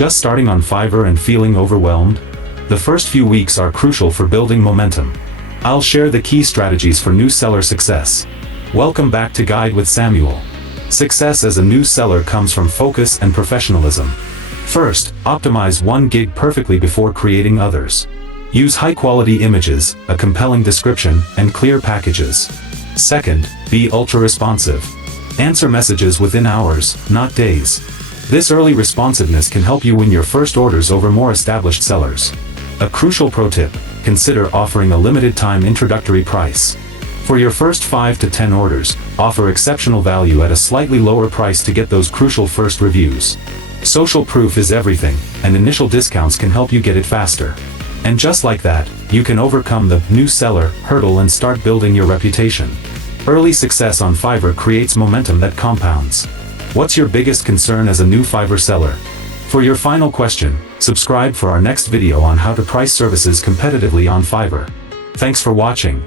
Just starting on Fiverr and feeling overwhelmed? The first few weeks are crucial for building momentum. I'll share the key strategies for new seller success. Welcome back to Guide with Samuel. Success as a new seller comes from focus and professionalism. First, optimize one gig perfectly before creating others. Use high-quality images, a compelling description, and clear packages. Second, be ultra-responsive. Answer messages within hours, not days. This early responsiveness can help you win your first orders over more established sellers. A crucial pro tip: consider offering a limited-time introductory price. For your first 5 to 10 orders, offer exceptional value at a slightly lower price to get those crucial first reviews. Social proof is everything, and initial discounts can help you get it faster. And just like that, you can overcome the new seller hurdle and start building your reputation. Early success on Fiverr creates momentum that compounds. What's your biggest concern as a new Fiverr seller? For your final question, subscribe for our next video on how to price services competitively on Fiverr. Thanks for watching.